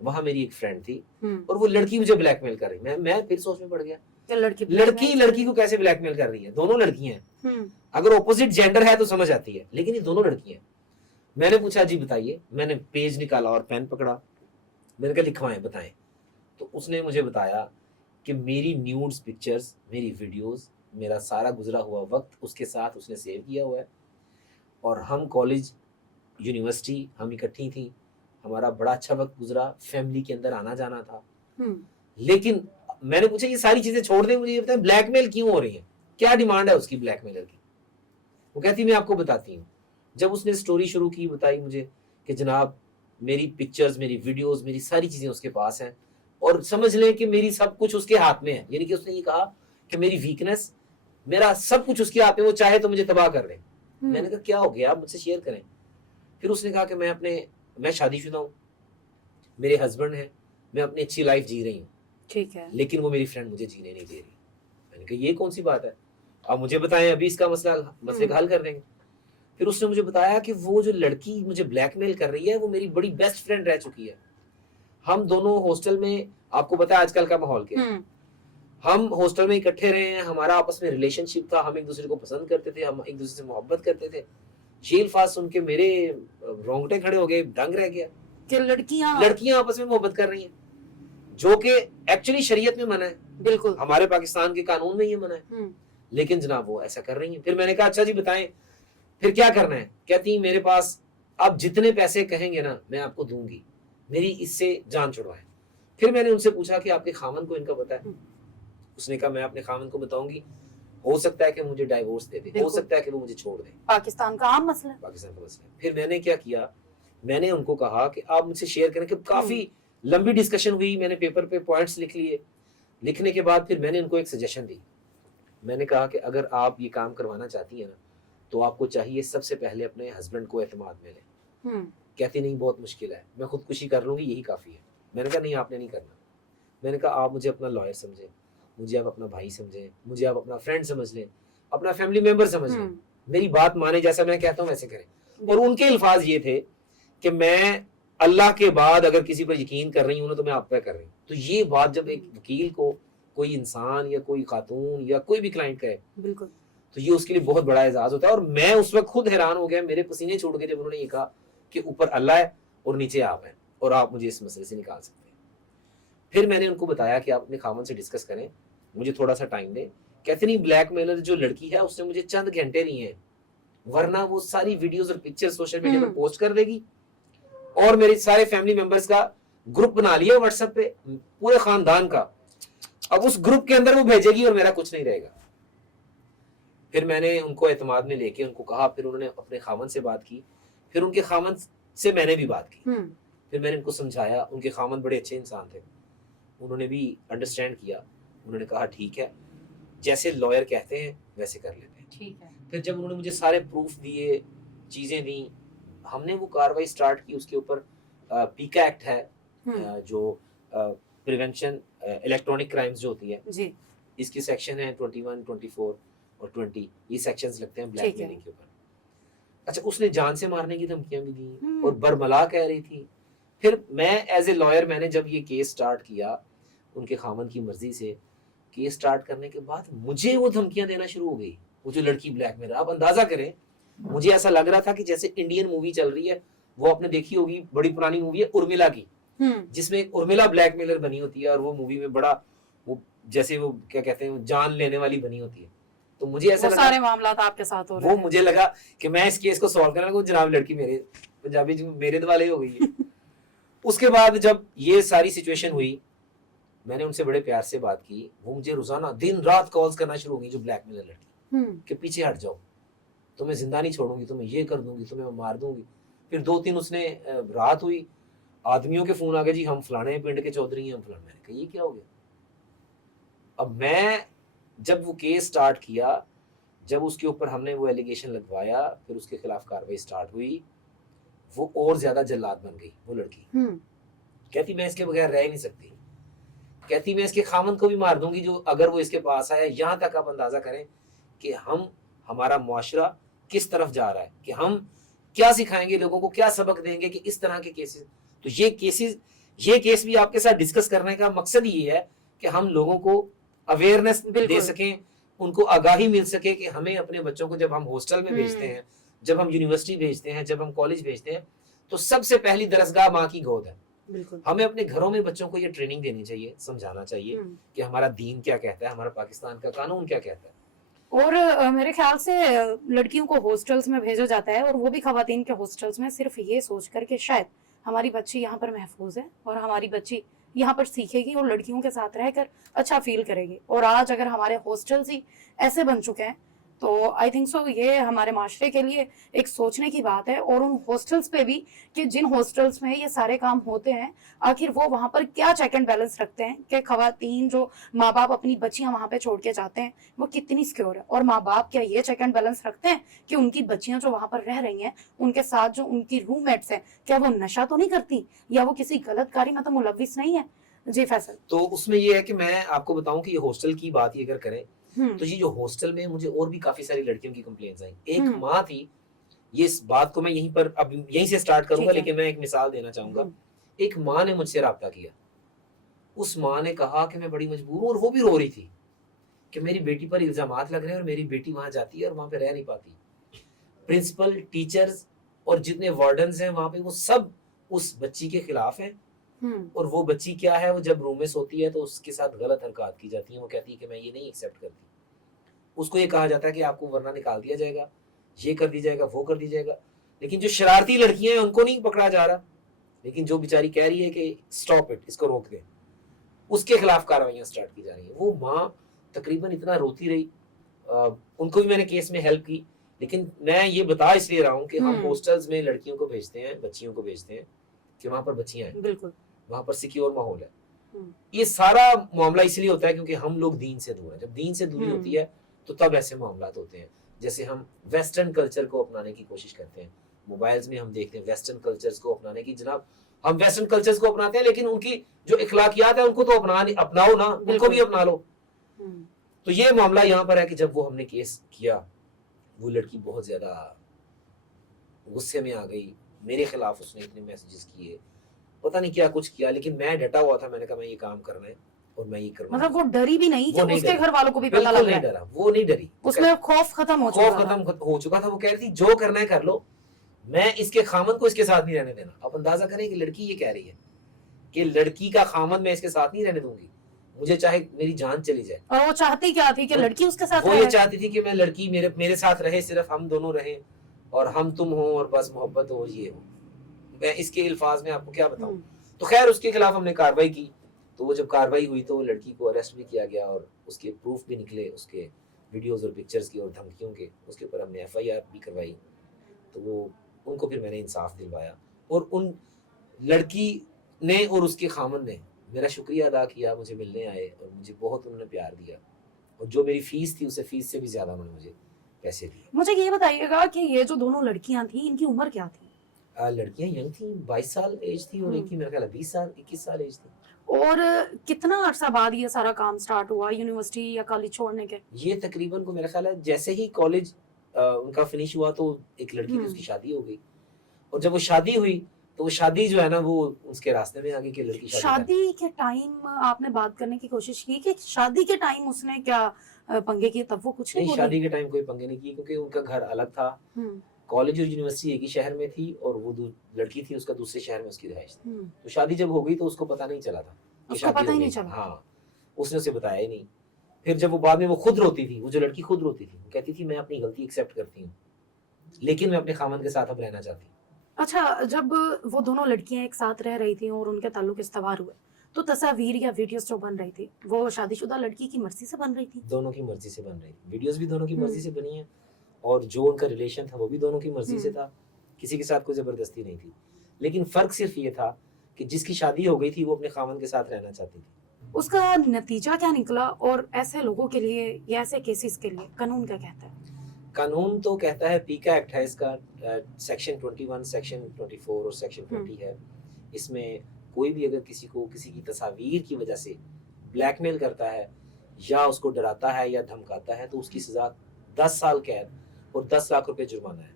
وہاں میری ایک فرینڈ تھی ہوں، اور وہ لڑکی مجھے بلیک میل کر رہی. میں پھر سوچ میں پڑ گیا, کہ لڑکی کو کیسے بلیک میل کر رہی ہے؟ دونوں لڑکیاں ہیں. ہوں، اگر اپوزٹ جینڈر ہے تو سمجھ آتی ہے, لیکن یہ دونوں لڑکی ہیں. میں نے پوچھا جی بتائیے. میں نے پیج نکالا اور پین پکڑا, میں نے کہا لکھوائیں بتائیں. تو اس نے مجھے بتایا کہ میری نیوڈز پکچرز, میری ویڈیوز, میرا سارا گزرا ہوا وقت اس کے ساتھ اس نے سیو کیا ہوا ہے, اور ہم کالج یونیورسٹی ہم اکٹھی تھیں, ہمارا بڑا اچھا وقت گزرا, فیملی کے اندر آنا جانا تھا. ہوں، لیکن میں نے پوچھا یہ ساری چیزیں چھوڑ دیں, مجھے یہ بتائیں بلیک میل کیوں ہو رہی ہیں, کیا ڈیمانڈ ہے اس کی بلیک میلر کی؟ وہ کہتی میں آپ کو بتاتی ہوں. جب اس نے سٹوری شروع کی, بتائی مجھے کہ جناب میری پکچرز, میری ویڈیوز, میری ساری چیزیں اس کے پاس ہیں, اور سمجھ لیں کہ میری سب کچھ اس کے ہاتھ میں ہے. یعنی کہ اس نے یہ کہا کہ میری ویکنس, میرا سب کچھ اس کے ہاتھ میں, وہ چاہے تو مجھے تباہ کر دیں. میں نے کہا کیا ہو گیا, آپ مجھ سے شیئر کریں. پھر اس نے کہا کہ میں شادی شدہ ہوں, میرے ہسبینڈ ہیں, میں اپنی اچھی لائف جی رہی ہوں, ٹھیک ہے، لیکن وہ میری فرینڈ مجھے جینے نہیں دے رہی. میں نے کہا یہ کون سی بات ہے, آپ مجھے بتائیں, ابھی اس کا مسئلے کا حل کر دیں گے. پھر اس نے مجھے بتایا کہ وہ جو لڑکی مجھے بلیک میل کر رہی ہے وہ میری بڑی بیسٹ فرینڈ رہ چکی ہے. ہم دونوں ہاسٹل میں, آپ کو پتا ہے آج کل کا ماحول کیا ہے, ہم ہاسٹل میں اکٹھے رہے ہیں, ہمارا آپس میں ریلیشن شپ تھا, ہم ایک دوسرے کو پسند کرتے تھے, ہم ایک دوسرے سے محبت کرتے تھے. یہ الفاظ سن کے میرے رونگٹے کھڑے ہو گئے, دنگ رہ گیا کہ لڑکیاں آپس میں محبت کر رہی ہیں, جو کہ ایکچولی شریعت میں منع ہے, بالکل ہمارے پاکستان کے قانون میں یہ منع ہے, لیکن جناب وہ ایسا کر رہی ہیں. پھر میں نے کہا اچھا جی بتائیں پھر کیا کرنا ہے. کہتی ہیں میرے پاس آپ جتنے پیسے کہیں گے نا میں آپ کو دوں گی, میری اس سے جان چھڑوائیں. پھر میں نے ان سے پوچھا کہ آپ کے خاوند کو ان کا پتہ ہے؟ اس نے کہا میں اپنے خاوند کو بتاؤں گی, ہو سکتا ہے کہ مجھے ڈائیورس دے دے, ہو سکتا ہے کہ وہ مجھے چھوڑ دیں. پاکستان کا عام مسئلہ, پاکستان کا مسئلہ. پھر میں نے کیا کیا, میں نے ان کو کہا کہ آپ مجھ سے شیئر کریں, کہ کافی لمبی ڈسکشن ہوئی, میں نے پیپر پہ پوائنٹس لکھ لیے. لکھنے کے بعد پھر میں نے ان کو ایک سجیشن دی. میں نے کہا کہ اگر آپ یہ کام کروانا چاہتی ہیں نا تو آپ کو چاہیے سب سے پہلے اپنے ہسبینڈ کو اعتماد میں لیں. کہتی نہیں بہت مشکل ہے, میں خودکشی کر لوں گی یہی کافی ہے. میں نے کہا نہیں آپ نے نہیں کرنا. میں نے کہا آپ مجھے اپنا لائر سمجھیں, مجھے آپ اپنا بھائی سمجھیں, مجھے آپ اپنا فرینڈ سمجھ لیں, اپنا فیملی ممبر سمجھ لیں, میری بات مانیں, جیسا میں کہتا ہوں ویسے کریں. اور ان کے الفاظ یہ تھے کہ میں اللہ کے بعد اگر کسی پر یقین کر رہی ہوں نا تو میں آپ پہ کر رہی ہوں. تو یہ بات جب ایک وکیل کو کوئی انسان یا کوئی خاتون یا کوئی بھی کلائنٹ کہے بالکل, تو یہ اس کے لیے بہت بڑا اعزاز ہوتا ہے. اور میں اس وقت خود حیران ہو گیا, میرے پسینے چھوٹ گئے جب انہوں نے یہ کہا کہ اوپر اللہ ہے اور نیچے آپ ہیں اور آپ مجھے اس مسئلے سے نکال سکتے ہیں. پھر میں نے ان کو بتایا کہ آپ اپنے خاوند سے ڈسکس کریں, مجھے تھوڑا سا ٹائم دیں. کہتے نہیں بلیک میلر جو لڑکی ہے اس نے مجھے چند گھنٹے دیے ہیں, ورنہ وہ ساری ویڈیوز اور پکچر سوشل میڈیا پر پوسٹ کر دے گی, اور میرے سارے فیملی ممبرز کا گروپ بنا لیا واٹس ایپ پہ پورے خاندان کا, اب اس گروپ کے اندر وہ بھیجے گی اور میرا کچھ نہیں رہے گا. پھر میں نے ان کو اعتماد میں لے کے ان کو کہا, پھر انہوں نے اپنے خاوند سے بات کی, پھر ان کے خاوند سے میں نے بھی بات کی. پھر میں نے ان کو سمجھایا, ان کے خاوند بڑے اچھے انسان تھے, انہوں نے بھی انڈرسٹینڈ کیا. انہوں نے کہا ٹھیک ہے, جیسے لائر کہتے ہیں ویسے کر لیتے ہیں. ٹھیک ہے. پھر جب انہوں نے مجھے سارے پروف دیے, چیزیں دیں, ہم نے وہ کاروائی سٹارٹ کی. اس کے اوپر پیکا ایکٹ ہے جو پریونشن الیکٹرانک کرائمز جو ہوتی ہے, جی, اس کی سیکشن ہے 21, 24 اور 20, یہ سیکشنز لگتے ہیں بلیک میلنگ کے اوپر. اچھا اس نے جان سے مارنے کی دھمکیاں بھی دی اور برملا کہہ رہی تھی. پھر میں ایز اے لائر میں نے جب یہ کیس سٹارٹ کیا ان کے خاوند کی مرضی سے, کیس سٹارٹ کرنے کے بعد مجھے وہ دھمکیاں دینا شروع ہو گئی, وہ جو لڑکی بلیک میلر. آپ اندازہ کریں, مجھے ایسا لگ رہا تھا کہ جیسے انڈین مووی چل رہی ہے, وہ آپ نے دیکھی ہوگی, بڑی پرانی مووی ہے ارملا کی, جس میں ارملا بلیک میلر بنی ہوتی ہے, اور وہ مووی میں بڑا وہ جیسے وہ کیا کہتے ہیں جان لینے والی بنی ہوتی ہے. تو مجھے ایسا لگا سارے معاملات آپ کے ساتھ ہو رہے وہ ہیں. مجھے لگا کہ میں اس کیس کو سالو کرنے کو, جناب لڑکی میرے پنجابی میرے دوالے ہو گئی ہے. اس کے بعد جب یہ ساری سچویشن ہوئی, میں نے ان سے بڑے پیار سے بات کی. وہ مجھے روزانہ دن رات کالز کرنا شروع ہو گئی, جو بلیک میلر لڑکی, کہ پیچھے ہٹ جاؤ, تمہیں زندہ نہیں چھوڑوں گی, تمہیں یہ کر دوں گی, تمہیں مار دوں گی. پھر 2-3 اس نے رات ہوئی, آدمیوں کے فون آ گئے, جی ہم فلانے پنڈ کے چودھری ہیں, ہم فلانے. میں نے کہا یہ کیا ہو گیا. اب میں جب وہ کیس سٹارٹ کیا, جب اس کے اوپر ہم نے وہ ایلیگیشن لگوایا, پھر اس کے خلاف کاروائی سٹارٹ ہوئی, وہ اور زیادہ جلاد بن گئی. وہ لڑکی کہتی میں اس کے بغیر رہ ہی نہیں سکتی, کہتی میں اس کے خاوند کو بھی مار دوں گی جو اگر وہ اس کے پاس آیا. یہاں تک آپ اندازہ کریں کہ ہمارا معاشرہ کس طرف جا رہا ہے, کہ ہم کیا سکھائیں گے لوگوں کو, کیا سبق دیں گے کہ اس طرح کے کیسز. تو یہ کیسز یہ کیس بھی آپ کے ساتھ ڈسکس کرنے کا مقصد یہ ہے کہ ہم لوگوں کو اویئرنیس دے سکیں, ان کو آگاہی مل سکے کہ ہمیں اپنے بچوں کو جب ہم ہاسٹل میں بھیجتے ہیں, جب ہم یونیورسٹی بھیجتے ہیں, جب ہم کالج بھیجتے ہیں, تو سب سے پہلی درسگاہ ماں کی گود ہے. ہمیں اپنے گھروں میں بچوں کو یہ ٹریننگ دینی چاہیے, سمجھانا چاہیے کہ ہمارا دین کیا کہتا ہے, ہمارا پاکستان کا قانون کیا کہتا ہے. اور میرے خیال سے لڑکیوں کو ہاسٹلس میں بھیجا جاتا ہے, اور وہ بھی خواتین کے ہاسٹلس میں, صرف یہ سوچ کر کہ شاید ہماری بچی یہاں پر محفوظ ہے اور ہماری بچی یہاں پر سیکھے گی اور لڑکیوں کے ساتھ رہ کر اچھا فیل کرے گی. اور آج اگر ہمارے ہاسٹلس ہی ایسے بن چکے ہیں تو آئی تھنک سو یہ ہمارے معاشرے کے لیے ایک سوچنے کی بات ہے. اور ان ہاسٹلس پہ بھی کہ جن ہاسٹلس میں یہ سارے کام ہوتے ہیں, آخر وہ وہاں پر کیا چیک اینڈ بیلنس رکھتے ہیں کہ خواتین جو ماں باپ اپنی بچیاں وہاں پہ چھوڑ کے جاتے ہیں وہ کتنی سیکیور ہے, اور ماں باپ کیا یہ چیک اینڈ بیلنس رکھتے ہیں کہ ان کی بچیاں جو وہاں پر رہ رہی ہیں ان کے ساتھ جو ان کی روم میٹس ہیں کیا وہ نشہ تو نہیں کرتی یا وہ کسی غلط کاری میں تو ملوث نہیں ہے. جی فیصل. تو اس میں یہ ہے کہ میں آپ کو بتاؤں کہ یہ ہاسٹل کی بات ہی اگر کریں تو یہ جو ہاسٹل میں مجھے اور بھی کافی ساری لڑکیوں کی کمپلینٹس آئیں. ایک ماں تھی, یہ اس بات کو میں یہیں پر اب یہیں سے سٹارٹ کروں گا, لیکن میں ایک مثال دینا چاہوں گا. ایک ماں نے مجھ سے رابطہ کیا, اس ماں نے کہا کہ میں بڑی مجبور ہوں, اور وہ بھی رو رہی تھی کہ میری بیٹی پر الزامات لگ رہے ہیں اور میری بیٹی وہاں جاتی ہے اور وہاں پہ رہ نہیں پاتی. پرنسپل, ٹیچرز اور جتنے وارڈنز ہیں وہاں پہ وہ سب اس بچی کے خلاف ہیں, اور وہ بچی کیا ہے, وہ جب روم میں سوتی ہے تو اس کے ساتھ غلط حرکات کی جاتی ہیں. وہ کہتی ہے کہ میں یہ نہیں ایکسیپٹ کرتی. اس کو یہ کہا جاتا ہے کہ آپ کو ورنہ نکال دیا جائے گا, یہ کر دی جائے گا, وہ کر دی جائے گا. لیکن جو شرارتی لڑکیاں ہیں ان کو نہیں پکڑا جا رہا, لیکن جو بیچاری کہہ رہی ہے کہ سٹاپ اٹ, اس کو روک دیں, اس کے خلاف کارروائیاں سٹارٹ کی جا رہی ہیں. وہ ماں تقریباً اتنا روتی رہی, ان کو بھی میں نے کیس میں ہیلپ کی. لیکن میں یہ بتا اس لیے رہا ہوں کہ ہم ہاسٹلز میں لڑکیوں کو بھیجتے ہیں, بچیوں کو بھیجتے ہیں کہ وہاں پر بچیاں ہیں, بالکل وہاں پر سیکیور ماحول ہے. یہ سارا معاملہ اس لیے ہوتا ہے کیونکہ ہم لوگ دین سے دور ہیں. جب دین سے دوری ہوتی ہے تو تب ایسے معاملات ہوتے ہیں. جیسے ہم ویسٹرن کلچر کو اپنانے کی کوشش کرتے ہیں, موبائلز میں ہم دیکھتے ہیں ویسٹرن کلچرز کو اپنانے کی. جناب ہم ویسٹرن کلچرز کو اپناتے ہیں لیکن ان کی جو اخلاقیات ہیں ان کو تو اپناؤ نا, ان کو بھی اپنا لو. تو یہ معاملہ یہاں پر ہے کہ جب وہ ہم نے کیس کیا, وہ لڑکی بہت زیادہ غصے میں آ گئی میرے خلاف. اس نے اتنے میسیجز کیے, پتہ نہیں کیا کچھ کیا, لیکن میں ڈٹا ہوا تھا. میں نے کہا میں یہ کام کرنا ہے اور میں یہ کروں. مطلب وہ ڈری بھی نہیں کہ اس کے گھر والوں کو بھی پتہ لگ رہا ہے. وہ نہیں ڈری, اس میں خوف ختم ہو چکا تھا. وہ کہہ رہی تھی جو کرنا ہے کر لو, میں اس کے خامند کو اس کے ساتھ نہیں رہنے دینا. آپ اندازہ کریں کہ لڑکی یہ کہہ رہی ہے کہ لڑکی کا خامند میں اس کے ساتھ نہیں رہنے دوں گی, مجھے چاہے میری جان چلی جائے. اور وہ چاہتی کیا تھی کہ لڑکی اس کے ساتھ رہے. وہ یہ چاہتی تھی کہ میں لڑکی میرے ساتھ رہے, صرف ہم دونوں رہیں اور ہم تم ہوں اور بس محبت ہو, یہ ہو. میں اس کے الفاظ میں آپ کو کیا بتاؤں. تو خیر اس کے خلاف ہم نے کاروائی کی. تو وہ جب کاروائی ہوئی تو وہ لڑکی کو اریسٹ بھی کیا گیا اور اس کے پروف بھی نکلے, اس کے ویڈیوز اور پکچرز کی اور دھمکیوں کے. اس کے اوپر ہم نے FIR بھی کروائی. تو وہ ان کو پھر میں نے انصاف دلوایا, اور ان لڑکی نے اور اس کے خامن نے میرا شکریہ ادا کیا. مجھے ملنے آئے اور مجھے بہت انہوں نے پیار دیا, اور جو میری فیس تھی اسے فیس سے بھی زیادہ انہوں نے مجھے پیسے دیے. مجھے یہ بتائیے گا کہ یہ جو دونوں لڑکیاں تھیں ان کی عمر کیا تھی؟ لڑکیاں ینگ تھیں, 22 سال ایج تھی, اور ایک کی میرا خیال ہے 20 سال 21 سال ایج تھی. اور کتنا عرصہ بعد یہ سارا کام سٹارٹ ہوا یونیورسٹی یا کالج چھوڑنے کے؟ یہ تقریباً کو میرا خیال ہے جیسے ہی کالج ان کا فنش ہوا تو ایک لڑکی تھی, اس کی شادی ہو گئی. اور جب وہ شادی ہوئی تو وہ شادی جو ہے نا وہ اس کے راستے میں آ گئی کہ لڑکی شادی کے ٹائم آپ نے بات کرنے کی کوشش کی کہ شادی کے ٹائم اس نے کیا پنگے کیے؟ تب وہ کچھ نہیں. شادی کے ٹائم کوئی پنگے نہیں کیے کیونکہ ان کا گھر الگ تھا. کالج اور یونیورسٹی ایک ہی شہر میں تھی, اور وہ لڑکی تھی اس کا دوسرے شہر میں اس کی رہائش تھی. تو شادی جب ہو گئی تو اس کو پتہ نہیں چلا تھا, اس کو پتہ ہی نہیں چلا. ہاں, اس نے اسے بتایا ہی نہیں. پھر جب وہ بعد میں وہ خود روتی تھی, وہ جو لڑکی خود روتی تھی, وہ کہتی تھی میں اپنی غلطی ایکسیپٹ کرتی ہوں لیکن میں اپنے خامن کے ساتھ اب رہنا چاہتی ہوں. اچھا, جب وہ دونوں لڑکیاں ایک ساتھ رہ رہی تھیں اور ان کے تعلق استوار ہوئے تو تصاویر یا ویڈیوز جو بن رہی تھی وہ شادی شدہ لڑکی کی مرضی سے بن رہی تھی؟ دونوں کی مرضی سے بن رہی تھی. ویڈیوز بھی دونوں کی مرضی سے بنی ہیں, اور جو ان کا ریلیشن تھا وہ بھی دونوں کی مرضی سے تھا. کسی کے ساتھ کوئی زبردستی نہیں تھی. لیکن فرق صرف یہ تھا کہ جس کی شادی ہو گئی تھی وہ اپنے خامن کے ساتھ رہنا چاہتی تھی. اس کا نتیجہ کیا نکلا, اور ایسے لوگوں کے لیے یا ایسے کیسز کے لیے قانون کیا کہتا ہے؟ قانون تو کہتا ہے, پیکا ایکٹ ہے اس کا, سیکشن 21, سیکشن 24 اور سیکشن 20 ہے. اس میں کوئی بھی اگر کسی کو کسی کی تصاویر کی وجہ سے بلیک میل کرتا ہے یا اس کو ڈراتا ہے یا دھمکاتا ہے تو اس کی سزا 10 سال قید اور 10 لاکھ روپے جرمانہ ہے.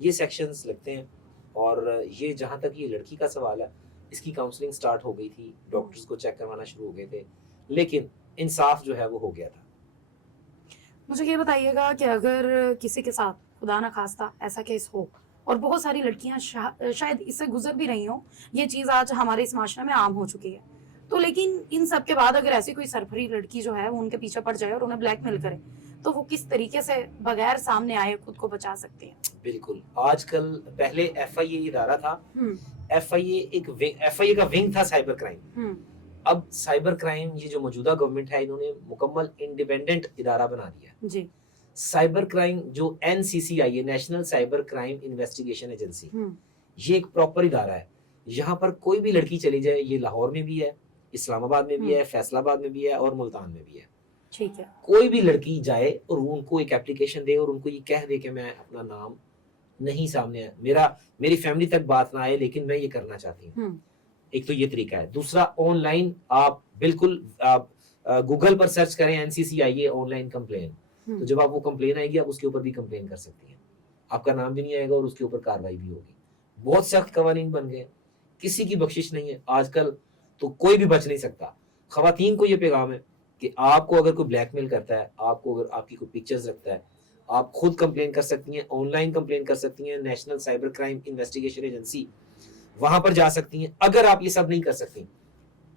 یہ سیکشنز لگتے ہیں. اور یہ جہاں تک یہ لڑکی کا سوال ہے, اس کی کاؤنسلنگ سٹارٹ ہو گئی تھی, ڈاکٹرز کو چیک کروانا شروع ہو گئے تھے, لیکن انصاف جو ہے وہ ہو گیا تھا. مجھے یہ بتائیے گا کہ اگر کسی کے ساتھ خدا نہ خواستہ ایسا کیس ہو, اور بہت ساری لڑکیاں شاید اس سے گزر بھی رہی ہوں, یہ چیز آج ہمارے اس معاشرے میں عام ہو چکی ہے, تو لیکن ان سب کے بعد اگر ایسی کوئی سرپری لڑکی جو ہے وہ ان کے پیچھے پڑ جائے اور انہیں بلیک میل کرے, تو وہ کس طریقے سے بغیر سامنے آئے خود کو بچا سکتے ہیں؟ بالکل, آج کل پہلے ایف آئی اے ادارہ تھا, ایف آئی اے کا ونگ تھا سائبر کرائم. اب سائبر کرائم یہ جو موجودہ گورنمنٹ ہے انہوں نے مکمل انڈیپینڈنٹ ادارہ بنا دیا. جی, سائبر کرائم جو این سی سی آئی ہے, national cyber crime investigation agency, یہ ایک پراپر ادارہ ہے. یہاں پر کوئی بھی لڑکی چلی جائے, یہ لاہور میں بھی ہے, اسلام آباد میں بھی ہے, فیصل آباد میں بھی ہے, اور ملتان میں بھی ہے. ٹھیک ہے, کوئی بھی لڑکی جائے اور ان کو ایک اپلیکیشن دے اور ان کو یہ کہہ دے کہ میں اپنا نام نہیں سامنے ہے, میری فیملی تک بات نہ آئے لیکن میں یہ کرنا چاہتی ہوں. ایک تو یہ طریقہ ہے. دوسرا, آن لائن آپ بالکل گوگل پر سرچ کریں N C C I A online complaint, تو جب آپ وہ کمپلین آئے گی آپ اس کے اوپر بھی کمپلین کر سکتی ہیں, آپ کا نام بھی نہیں آئے گا اور اس کے اوپر کاروائی بھی ہوگی. بہت سخت قوانین بن گئے, کسی کی بخشش نہیں ہے آج کل, تو کوئی بھی بچ نہیں سکتا. خواتین کو یہ پیغام ہے کہ آپ کو اگر کوئی بلیک میل کرتا ہے, آپ کو اگر آپ کی کوئی پکچرز رکھتا ہے, آپ خود کمپلین کر سکتی ہیں, آن لائن کمپلین کر سکتی ہیں, national cyber crime investigation agency وہاں پر جا سکتی ہیں. اگر آپ یہ سب نہیں کر سکتی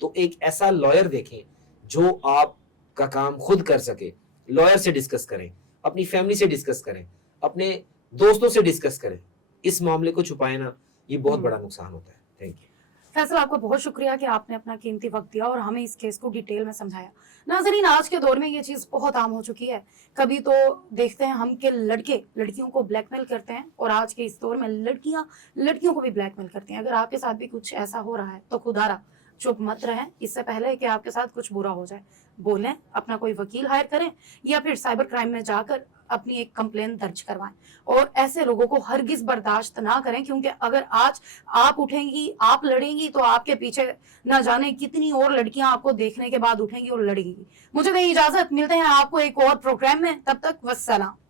تو ایک ایسا لائر دیکھیں جو آپ کا کام خود کر سکے. لائر سے ڈسکس کریں, اپنی فیملی سے ڈسکس کریں, اپنے دوستوں سے ڈسکس کریں. اس معاملے کو چھپائے نا, یہ بہت بڑا نقصان ہوتا ہے. Thank you. فیصل, آپ کا بہت شکریہ کہ آپ نے اپنا قیمتی وقت دیا اور ہمیں اس کیس کو ڈیٹیل میں سمجھایا. ناظرین, آج کے دور میں یہ چیز بہت عام ہو چکی ہے. کبھی تو دیکھتے ہیں ہم کہ لڑکے لڑکیوں کو بلیک میل کرتے ہیں, اور آج کے اس دور میں لڑکیاں لڑکیوں کو بھی بلیک میل کرتی ہیں. اگر آپ کے ساتھ بھی کچھ ایسا ہو رہا ہے تو خدا را چپ مت رہیں, اس سے پہلے کہ آپ کے ساتھ کچھ برا ہو جائے. بولیں, اپنا کوئی وکیل ہائر کریں, یا پھر سائبر کرائم میں جا کر اپنی ایک کمپلین درج کروائیں. اور ایسے لوگوں کو ہرگز برداشت نہ کریں, کیونکہ اگر آج آپ اٹھیں گی, آپ لڑیں گی, تو آپ کے پیچھے نہ جانے کتنی اور لڑکیاں آپ کو دیکھنے کے بعد اٹھیں گی اور لڑیں گی. مجھے دیں اجازت, ملتے ہیں آپ کو ایک اور پروگرام میں, تب تک والسلام.